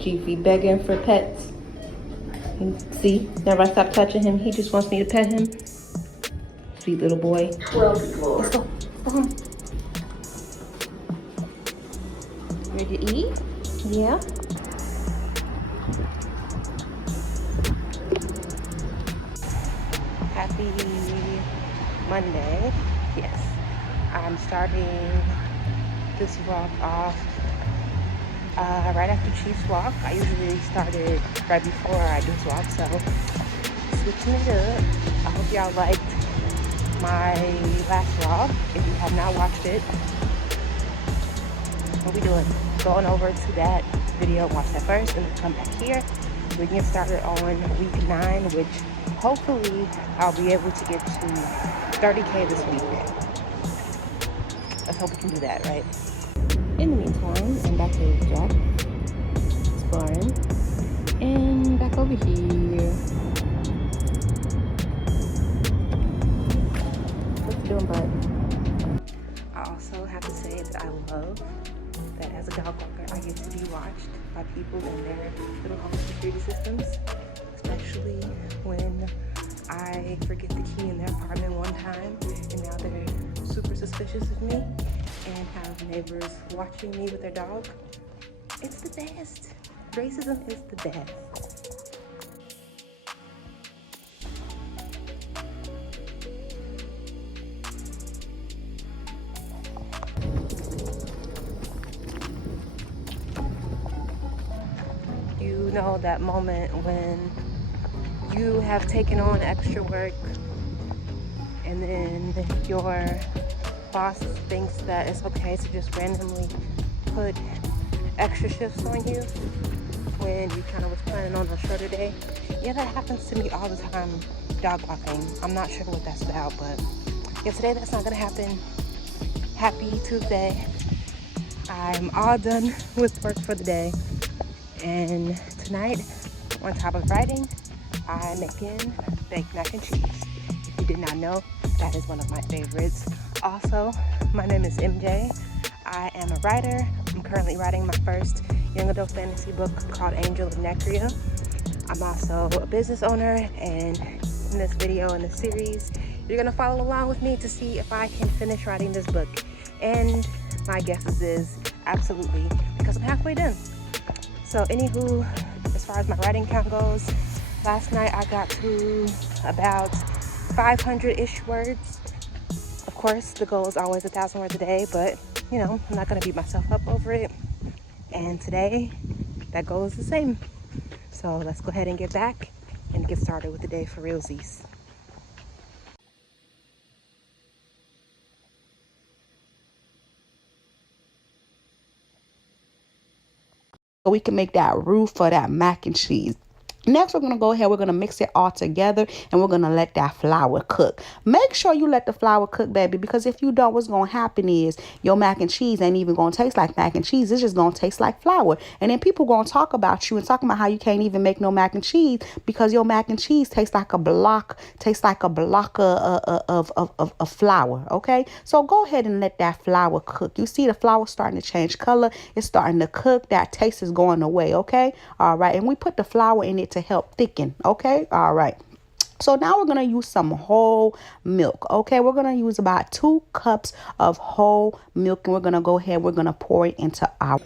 Chiefy begging for pets. See, whenever I stop touching him, he just wants me to pet him. Sweet little boy. 12th floor. Let's go. Go home. Ready to eat? Yeah. Happy Monday. Yes. I'm starting this walk off right after Chief's walk. I usually start it right before I do his walk, so switching it up. I hope y'all liked my last vlog. If you have not watched it, what we doing? Going over to that video, watch that first, and then come back here. We can get started on week 9, which hopefully I'll be able to get to 30K this week. Let's hope we can do that, right? In the meantime, I'm back to Jack, exploring, and back over here. What you doing, bud? I also have to say that I love that as a dog walker, I get to be watched by people in their little home security systems, especially when I forget the key in their apartment one time, and now they're super suspicious of me and have neighbors watching me with their dog. It's the best. Racism is the best. You know that moment when you have taken on extra work and then your boss thinks that it's okay to just randomly put extra shifts on you when you kind of was planning on a shorter day. Yeah, that happens to me all the time dog walking. I'm not sure what that's about, but yeah, today that's not gonna happen. Happy Tuesday. I'm all done with work for the day, and tonight, on top of writing, I'm making baked mac and cheese. If you did not know, that is one of my favorites. Also, my name is MJ. I am a writer. I'm currently writing my first young adult fantasy book called Angel of Necria. I'm also a business owner, and in this video, in this series, you're gonna follow along with me to see if I can finish writing this book. And my guess is absolutely, because I'm halfway done. So anywho, as far as my writing count goes, last night I got to about 500-ish words. Of course, the goal is always 1,000 words a day, but you know, I'm not gonna beat myself up over it. And today, that goal is the same. So let's go ahead and get back and get started with the day for realsies. So we can make that roux for that mac and cheese. Next, we're going to go ahead, we're going to mix it all together, and we're going to let that flour cook. Make sure you let the flour cook, baby, because if you don't, what's going to happen is your mac and cheese ain't even going to taste like mac and cheese. It's just going to taste like flour. And then people going to talk about you and talking about how you can't even make no mac and cheese because your mac and cheese tastes like a block of flour, okay? So go ahead and let that flour cook. You see the flour starting to change color. It's starting to cook. That taste is going away, okay? All right, and we put the flour in it to help thicken, okay? All right. So now we're going to use some whole milk, okay? We're going to use about 2 cups of whole milk, and we're going to go ahead, we're going to pour it into our...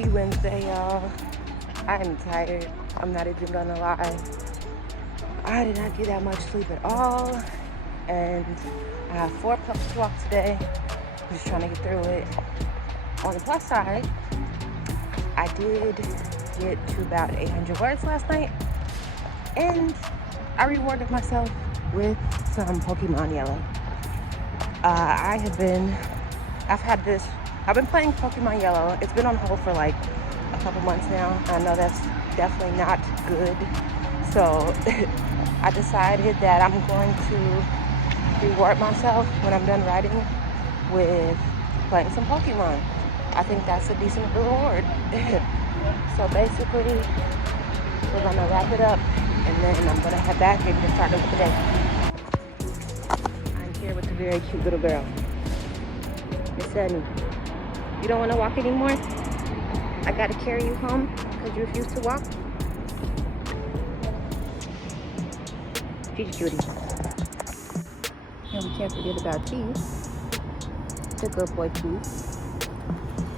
Happy Wednesday, y'all. I am tired. I'm not even gonna lie. I did not get that much sleep at all. And I have 4 pubs to walk today. I'm just trying to get through it. On the plus side, I did get to about 800 words last night. And I rewarded myself with some Pokemon Yellow. I've been playing Pokemon Yellow. It's been on hold for like a couple months now. I know that's definitely not good. So I decided that I'm going to reward myself when I'm done writing with playing some Pokemon. I think that's a decent reward. So basically, we're gonna wrap it up and then I'm gonna head back and get started with the day. I'm here with the very cute little girl. Miss Sunny. You don't want to walk anymore? I gotta carry you home because you refuse to walk? She's cutie. And we can't forget about Cheese. The good boy Cheese.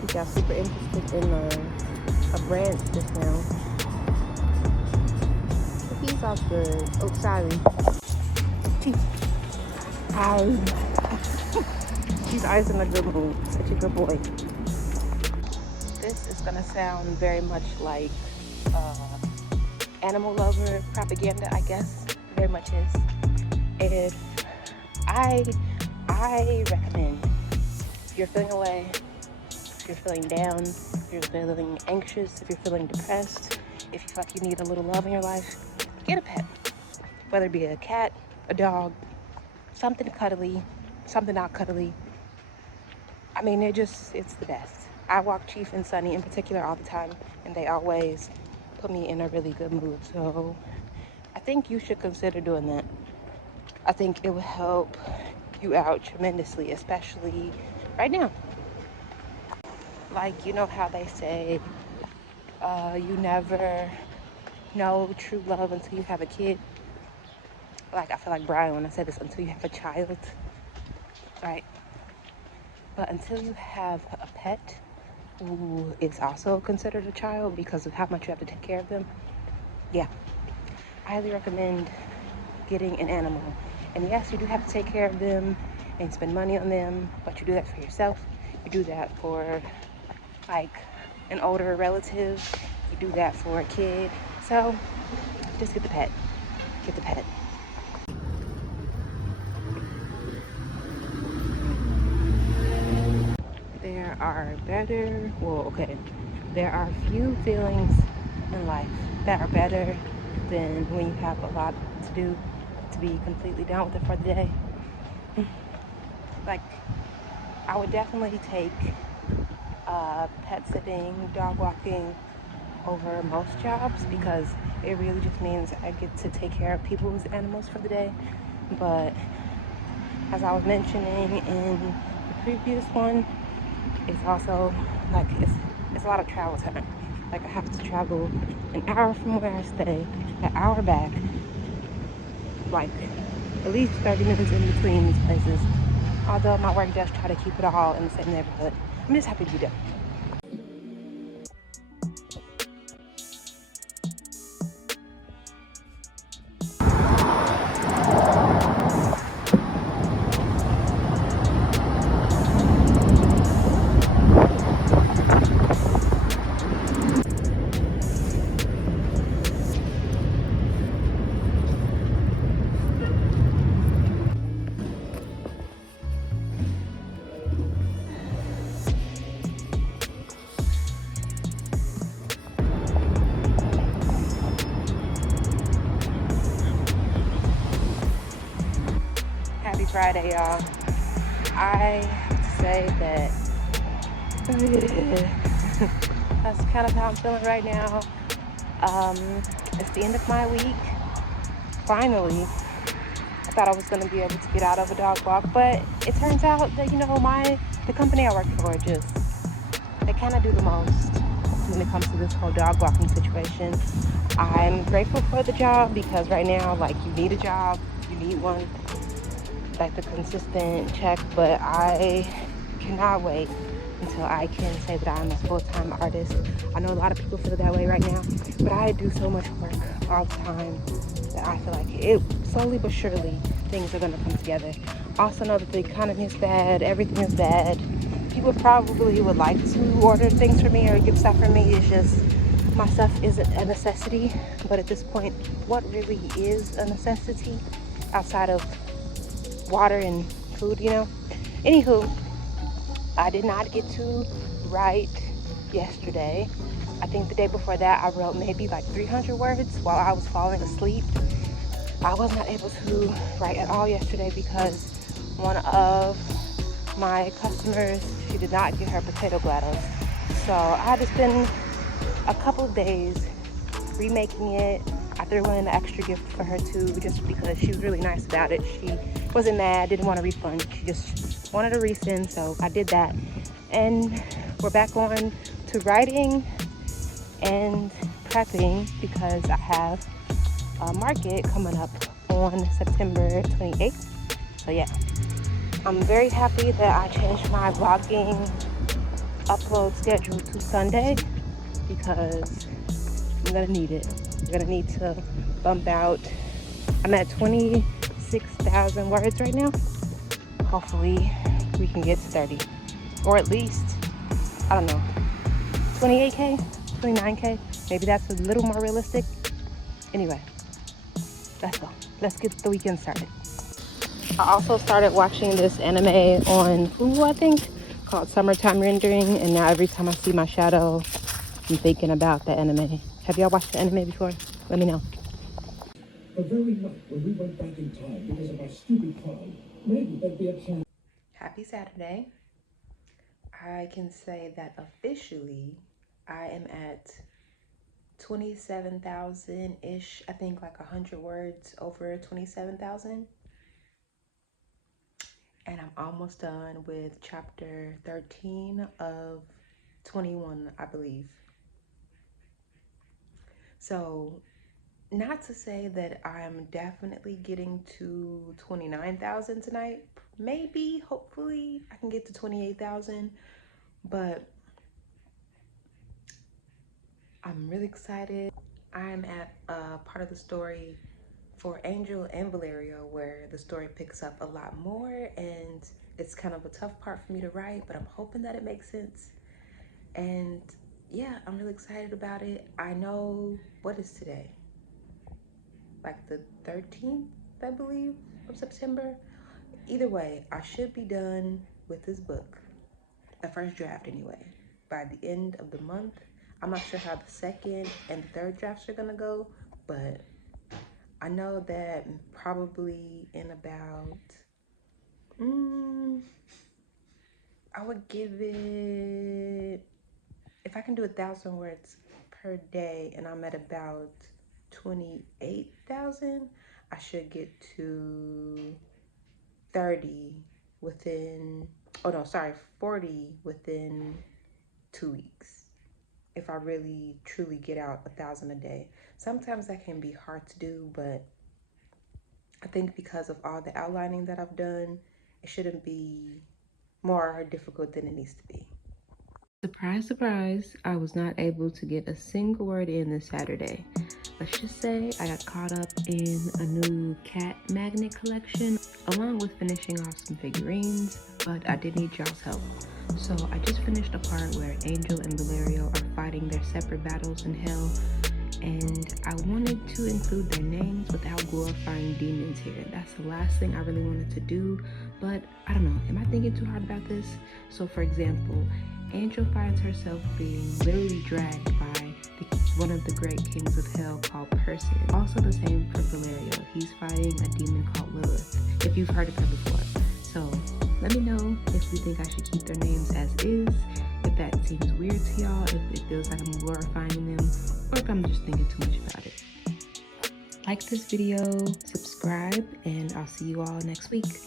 He got super interested in a branch just now. But he's all good. Oh, sorry. Cheese. Hi. He's always in a good mood. Such a good boy. This is gonna sound very much like animal lover propaganda, I guess. Very much is. If I recommend, if you're feeling away, if you're feeling down, if you're feeling anxious, if you're feeling depressed, if you feel like you need a little love in your life, get a pet. Whether it be a cat, a dog, something cuddly, something not cuddly. I mean, it's the best. I walk Chief and Sunny in particular all the time, and they always put me in a really good mood. So I think you should consider doing that. I think it will help you out tremendously, especially right now. Like, you know how they say, you never know true love until you have a kid. Like, I feel like Brian when I said this, until you have a child, right? But until you have a pet who is also considered a child because of how much you have to take care of them, yeah, I highly recommend getting an animal. And yes, you do have to take care of them and spend money on them, but you do that for yourself. You do that for like an older relative. You do that for a kid. So just get the pet. Get the pet. There are few feelings in life that are better than when you have a lot to do to be completely done with it for the day. Like, I would definitely take pet sitting, dog walking over most jobs because it really just means I get to take care of people's animals for the day. But as I was mentioning in the previous one, it's also like it's a lot of travel time. Like, I have to travel an hour from where I stay, an hour back, like at least 30 minutes in between these places. Although my work does try to keep it all in the same neighborhood. I'm just happy to be done. Happy Friday, y'all. I have to say that that's kind of how I'm feeling right now. It's the end of my week. Finally, I thought I was going to be able to get out of a dog walk, but it turns out that, the company I work for they kind of do the most when it comes to this whole dog walking situation. I'm grateful for the job because right now, like, you need a job, you need one, like the consistent check, but I cannot wait until I can say that I'm a full-time artist. I know a lot of people feel that way right now, but I do so much work all the time that I feel like it slowly but surely things are gonna come together. Also know that the economy is bad, everything is bad. People probably would like to order things for me or get stuff for me. It's just my stuff isn't a necessity. But at this point, what really is a necessity outside of water and food, you know? Anywho, I did not get to write yesterday. I think the day before that I wrote maybe like 300 words while I was falling asleep. I was not able to write at all yesterday because one of my customers, she did not get her potato GLaDOS. So I had to spend a couple of days remaking it. I threw in an extra gift for her too, just because she was really nice about it. She wasn't mad, didn't want a refund. She just wanted a resend, so I did that. And we're back on to writing and prepping because I have a market coming up on September 28th. So yeah, I'm very happy that I changed my vlogging upload schedule to Sunday because I'm gonna need it. I'm gonna need to bump out. I'm at 26,000 words right now. Hopefully we can get to 30, or at least, I don't know, 28K, 29K. Maybe that's a little more realistic. Anyway, let's go. Let's get the weekend started. I also started watching this anime on Hulu, I think, called Summertime Rendering, and now every time I see my shadow, I'm thinking about the anime. Have y'all watched the anime before? Let me know. The very night when we went back in time because of our stupid crime, maybe there'd be a chance. Happy Saturday. I can say that officially I am at 27,000-ish. I think like 100 words over 27,000. And I'm almost done with chapter 13 of 21, I believe. So, not to say that I'm definitely getting to 29,000 tonight. Maybe, hopefully, I can get to 28,000. But I'm really excited. I'm at a part of the story for Angel and Valerio where the story picks up a lot more, and it's kind of a tough part for me to write, but I'm hoping that it makes sense. And yeah, I'm really excited about it. I know, what is today? Like the 13th, I believe, of September. Either way, I should be done with this book, the first draft anyway, by the end of the month. I'm not sure how the second and third drafts are gonna go, but I know that probably in about, I would give it, if I can do 1,000 words per day and I'm at about 28,000, I should get to 30 within, 40 within 2 weeks. If I really truly get out 1,000 a day. Sometimes that can be hard to do, but I think because of all the outlining that I've done, it shouldn't be more difficult than it needs to be. Surprise, surprise, I was not able to get a single word in this Saturday. Let's just say I got caught up in a new cat magnet collection, along with finishing off some figurines, but I did need y'all's help. So I just finished the part where Angel and Valerio are fighting their separate battles in hell, and I wanted to include their names without glorifying demons here. That's the last thing I really wanted to do, but I don't know, am I thinking too hard about this? So for example, Angel finds herself being literally dragged by one of the great kings of hell called Perseus. Also the same for Valerio. He's fighting a demon called Lilith, if you've heard of her before. So let me know if you think I should keep their names as is, if that seems weird to y'all, if it feels like I'm glorifying them, or if I'm just thinking too much about it. Like this video, subscribe, and I'll see you all next week.